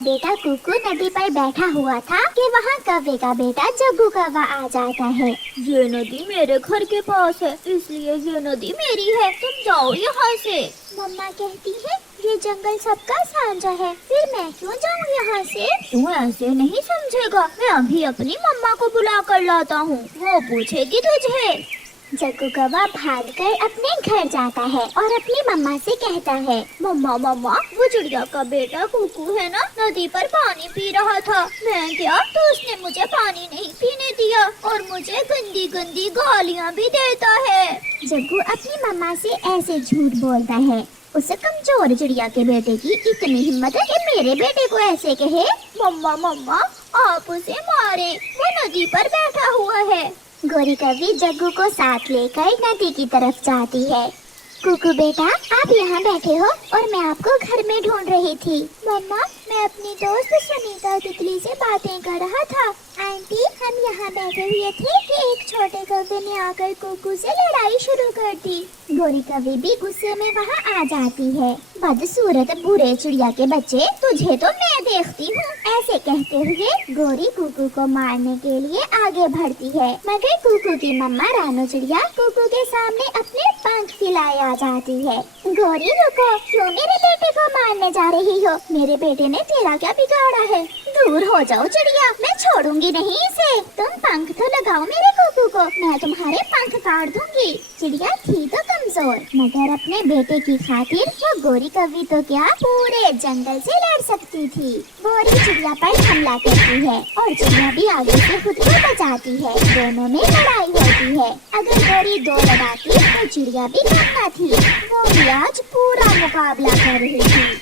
बेटा कुकू नदी पर बैठा हुआ था कि वहाँ कौवे का बेटा जग्गू कौवा आ जाता है। ये नदी मेरे घर के पास है, इसलिए ये नदी मेरी है। तुम जाओ यहाँ से। मम्मा कहती है ये जंगल सबका साझा है, फिर मैं क्यों जाऊँ यहाँ से? तू ऐसे नहीं समझेगा। मैं अभी अपनी मम्मा को बुला कर लाता हूँ, वो पूछेगी तुझे। जग्गू कौवा भागकर अपने घर जाता है और अपनी मम्मा से कहता है, मम्मा मम्मा, वो चिड़िया का बेटा कुकू है ना, नदी पर पानी पी रहा था। मैं क्या, तो उसने मुझे पानी नहीं पीने दिया और मुझे गंदी गंदी गालियाँ भी देता है। जग्गू अपनी मम्मा से ऐसे झूठ बोलता है। उस कमजोर चिड़िया के बेटे की इतनी हिम्मत है कि मेरे बेटे को ऐसे कहे। मम्मा मम्मा, आप उसे मारे, वो नदी पर बैठा हुआ है। गोरी कौवी जग्गू को साथ लेकर नदी की तरफ जाती है। कुकू बेटा, आप यहाँ बैठे हो और मैं आपको घर में ढूंढ रही थी। मम्मा, मैं अपनी दोस्त सुनीता तितली से बातें कर रहा था। आंटी, हम यहाँ बैठे हुए थे कि एक छोटे कौवे ने आकर कुकू से लड़ाई शुरू कर दी। गोरी कौवी भी गुस्से में वहाँ आ जाती है। बदसूरत बुरे चिड़िया के बच्चे, तुझे तो मैं देखती हूँ। ऐसे कहते हुए गोरी कुकू को मारने के लिए आगे बढ़ती है, मगर कुकू की मम्मा रानू चिड़िया कुकू के सामने अपने पंख फैलाए आ जाती है। गोरी रुको, क्यों मेरे बेटे को मारने जा रही हो? मेरे बेटे ने तेरा क्या बिगाड़ा है? दूर हो जाओ चिड़िया, मैं छोड़ूंगी नहीं इसे। तुम पंख तो लगाओ मेरे कुकू को, मैं तुम्हारे पंख काट दूंगी। चिड़िया थी तो कमजोर, मगर अपने बेटे की खातिर वो गोरी कौवी तो क्या पूरे जंगल से लड़ सकती थी। गोरी चिड़िया पर हमला करती है और चिड़िया भी आगे से खुद को बचाती है। दोनों में लड़ाई होती है। अगर गोरी दो लगाती तो चिड़िया भी कम न थी। वो भी आज पूरा मुकाबला कर रही थी।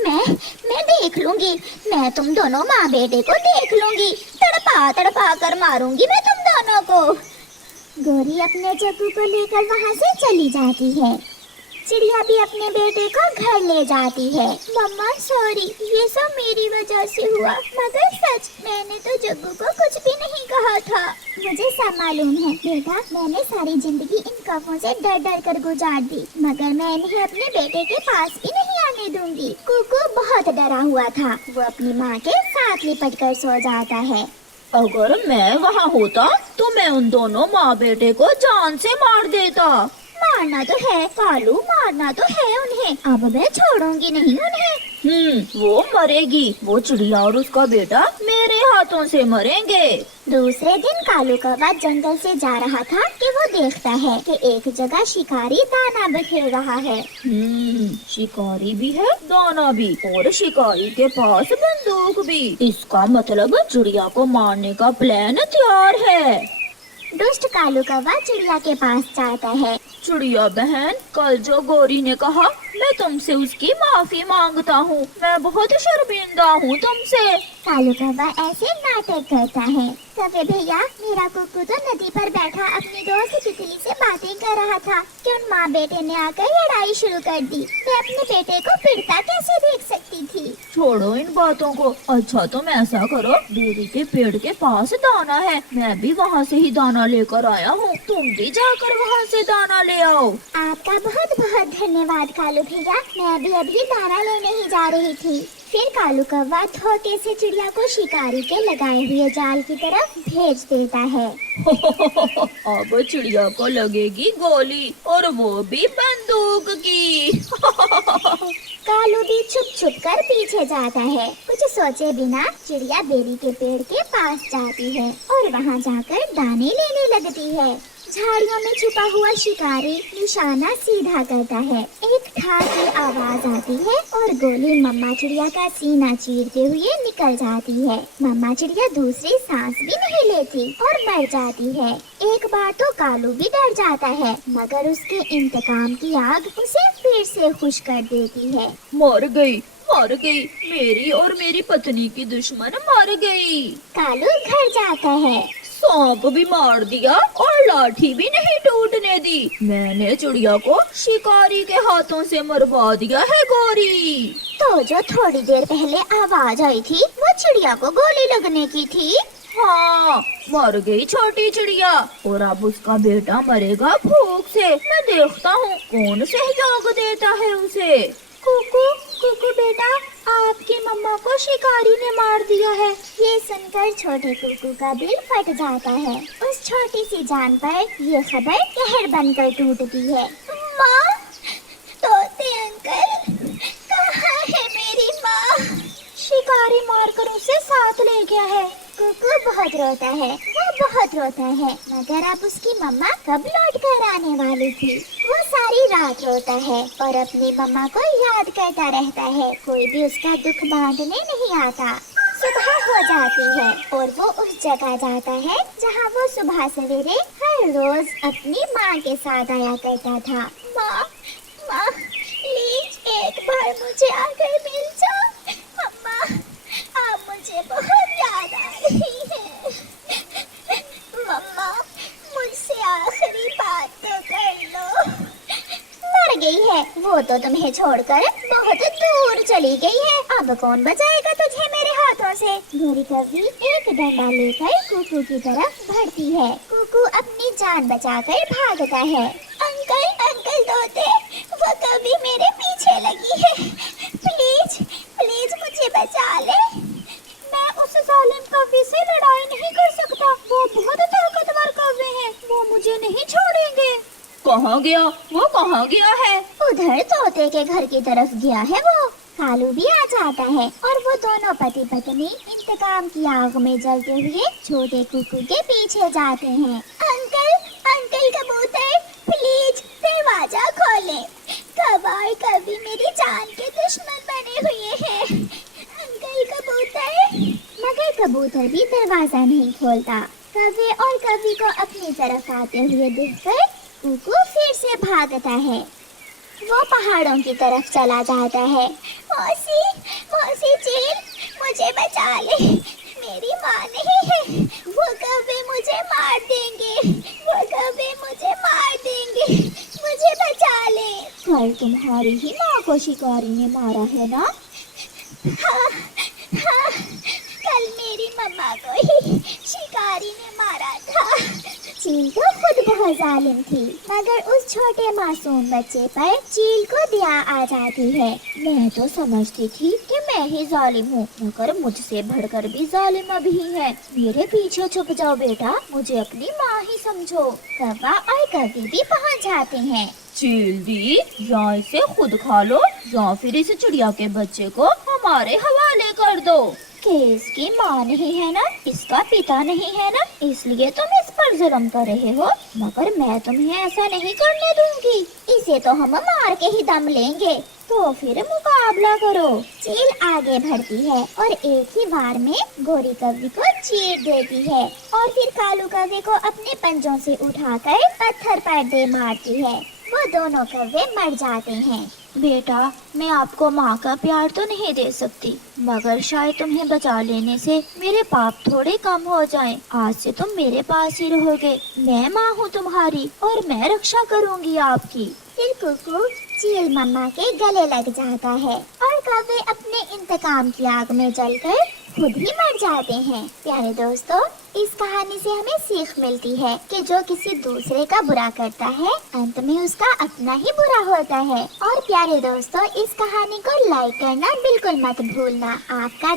मैं देख लूंगी, मैं तुम दोनों माँ बेटे को देख लूंगी। तड़पा तड़पा कर मारूंगी मैं तुम दोनों को। गोरी अपने जग्गू को लेकर वहाँ से चली जाती है। चिड़िया भी अपने बेटे को घर ले जाती है। मम्मा सॉरी, ये सब मेरी वजह से हुआ, मगर सच मैंने तो जग्गू को कुछ भी नहीं कहा था। मुझे सब मालूम है बेटा, मैंने सारी जिंदगी इन कौवों से डर डर कर गुजार दी, मगर मैं इन्हें अपने बेटे के पास भी नहीं आने दूंगी। कुकू बहुत डरा हुआ था, वो अपनी माँ के साथ लिपट कर सो जाता है। अगर मैं वहाँ होता तो मैं उन दोनों माँ बेटे को जान से मार देता। मारना तो है कालू, मारना तो है उन्हें, अब मैं छोड़ूंगी नहीं उन्हें। वो मरेगी, वो चिड़िया और उसका बेटा मेरे हाथों से मरेंगे। दूसरे दिन कालू कौवा जंगल से जा रहा था कि वो देखता है कि एक जगह शिकारी दाना बखेर रहा है। शिकारी भी है, दाना भी, और शिकारी के पास बंदूक भी। इसका मतलब चिड़िया को मारने का प्लान तैयार है। दुष्ट कालू कौवा चिड़िया के पास जाता है। चिड़िया बहन, कल जो गोरी ने कहा, मैं तुमसे उसकी माफी मांगता हूँ। मैं बहुत शर्मिंदा हूँ तुमसे। कालू कौवा ऐसे नाटक करता है। कौवे भैया, मेरा कुकू तो नदी पर बैठा अपनी दोस्त तितली से बातें कर रहा था कि उन माँ बेटे ने आकर लड़ाई शुरू कर दी। मैं अपने बेटे को पिटता कैसे देख सकती थी? छोड़ो इन बातों को। अच्छा तुम ऐसा करो, दूरी के पेड़ के पास दाना है, मैं भी वहाँ से ही दाना लेकर आया हूँ। तुम भी जाकर वहाँ से दाना ले आओ। आपका बहुत बहुत धन्यवाद कालू भैया, मैं भी अभी दाना लेने ही जा रही थी। फिर कालू कौवा धोखे से चिड़िया को शिकारी के लगाए हुए जाल की तरफ भेज देता है। अब चिड़िया को लगेगी गोली, और वो भी बंदूक की। कालू भी छुप छुप कर पीछे जाता है। कुछ सोचे बिना चिड़िया बेरी के पेड़ के पास जाती है और वहाँ जाकर दाने लेने लगती है। झाड़ियों में छुपा हुआ शिकारी निशाना सीधा करता है। एक ठार की आवाज आती है और गोली मम्मा चिड़िया का सीना चीरते हुए निकल जाती है। मम्मा चिड़िया दूसरी सांस भी नहीं लेती और मर जाती है। एक बार तो कालू भी डर जाता है, मगर उसके इंतकाम की आग उसे फिर से खुश कर देती है। मर गई, मेरी और मेरी पत्नी की दुश्मन मर गई। कालू घर जाता है। सांप भी मार दिया और लाठी भी नहीं टूटने दी। मैंने चिड़िया को शिकारी के हाथों से मरवा दिया है गोरी। तो जो थोड़ी देर पहले आवाज आई थी वो चिड़िया को गोली लगने की थी। हाँ, मर गई छोटी चिड़िया, और अब उसका बेटा मरेगा भूख से। मैं देखता हूँ कौन सहयोग देता है उसे। कुकू कुकू बेटा, आपकी मम्मा को शिकारी ने मार दिया है। ये सुनकर छोटे कुकू का दिल फट जाता है। उस छोटी सी जान पर ये खबर कहर बनकर टूटती है। माँ, तोते अंकल, कहाँ है मेरी माँ? शिकारी मारकर उसे साथ ले गया है। कुकू बहुत रोता है, वो बहुत रोता है, मगर अब उसकी मम्मा कब लौट कर आने वाली थी। वो सारी रात रोता है और अपनी मम्मा को याद करता रहता है। कोई भी उसका दुख बांटने नहीं आता। सुबह हो जाती है और वो उस जगह जाता है जहाँ वो सुबह सवेरे हर रोज अपनी माँ के साथ आया करता था। माँ, माँ, प्लीज एक बार मुझे आकर मिल जाओ। मम्मा, आप मुझे बहुत याद आ रही है। मम्मा, मुझसे आखिरी बात तो कर लो। मर गई है वो तो तुम्हें छोड़कर बहुत दूर चली गई है। अब कौन बचाएगा तुझे मेरे हाथों से। गोरी कौवी एक डंडा लेकर कुकू की तरफ बढ़ती है। कुकू अपनी जान बचाकर भागता है। अंकल, अंकल तोते, वो कभी मेरे पीछे लगी है। प्लीज, प्लीज मुझे बचा ले। मैं उस जालिम कौवे से लड़ाई नहीं कर सकता। वो बहुत ताकतवर कौवे हैं, वो मुझे नहीं छोड़ेंगे। कहाँ गया? वो कहाँ गया है? उधर तोते के घर की तरफ गया है वो। कालू भी आ जाता है और वो दोनों पति पत्नी इंतकाम की आग में जलते हुए छोटे कुकू के पीछे जाते हैं। अंकल, अंकल कबूतर, प्लीज दरवाजा खोलें। कबाड़ कभी मेरी जान के दुश्मन बने हुए हैं। अंकल कबूतर। मगर कबूतर भी दरवाजा नहीं खोलता। कौवे और कौवी को अपनी तरफ आते हुए देखकर कुकू फिर से भागता है। वो पहाड़ों की तरफ चला जाता है। मौसी, मौसी चील, मुझे बचा ले। मेरी माँ नहीं है। वो कभी मुझे मार देंगे। वो कभी मुझे मार देंगे। मुझे बचा ले। कल तुम्हारी ही माँ को शिकारी ने मारा है ना? हाँ, हाँ, कल मेरी मम्मा को ही शिकारी ने मारा था। चील तो खुद बहुत जालिम थी, मगर उस छोटे मासूम बच्चे पर चील को दया आ जाती है। मैं तो समझती थी कि मैं ही जालिम हूँ, मगर मुझसे बढ़कर भी जालिम अभी है। मेरे पीछे छुप जाओ बेटा, मुझे अपनी माँ ही समझो। कौवा और कौवी भी पहुँच जाते हैं। चील दी, या इसे खुद खा लो या फिर इस चिड़िया के बच्चे को हमारे हवाले कर दो। कि इसकी माँ नहीं है ना, इसका पिता नहीं है ना, इसलिए तुम इस पर जुल्म कर रहे हो। मगर मैं तुम्हें ऐसा नहीं करने दूंगी। इसे तो हम मार के ही दम लेंगे। तो फिर मुकाबला करो। चील आगे बढ़ती है और एक ही वार में गोरी कौवी को चीर देती है और फिर कालू कौवे को अपने पंजों से उठाकर पत्थर पर दे मारती है। वो दोनों कौवे मर जाते हैं। बेटा, मैं आपको माँ का प्यार तो नहीं दे सकती, मगर शायद तुम्हें बचा लेने से मेरे पाप थोड़े कम हो जाएं। आज से तुम मेरे पास ही रहोगे। मैं माँ हूँ तुम्हारी और मैं रक्षा करूँगी आपकी। फिर कुकू चील मम्मा के गले लग जाता है और कौवे अपने इंतकाम की आग में जलकर खुद ही मर जाते हैं। प्यारे दोस्तों, इस कहानी से हमें सीख मिलती है कि जो किसी दूसरे का बुरा करता है, अंत में उसका अपना ही बुरा होता है। और प्यारे दोस्तों, इस कहानी को लाइक करना बिल्कुल मत भूलना। आपका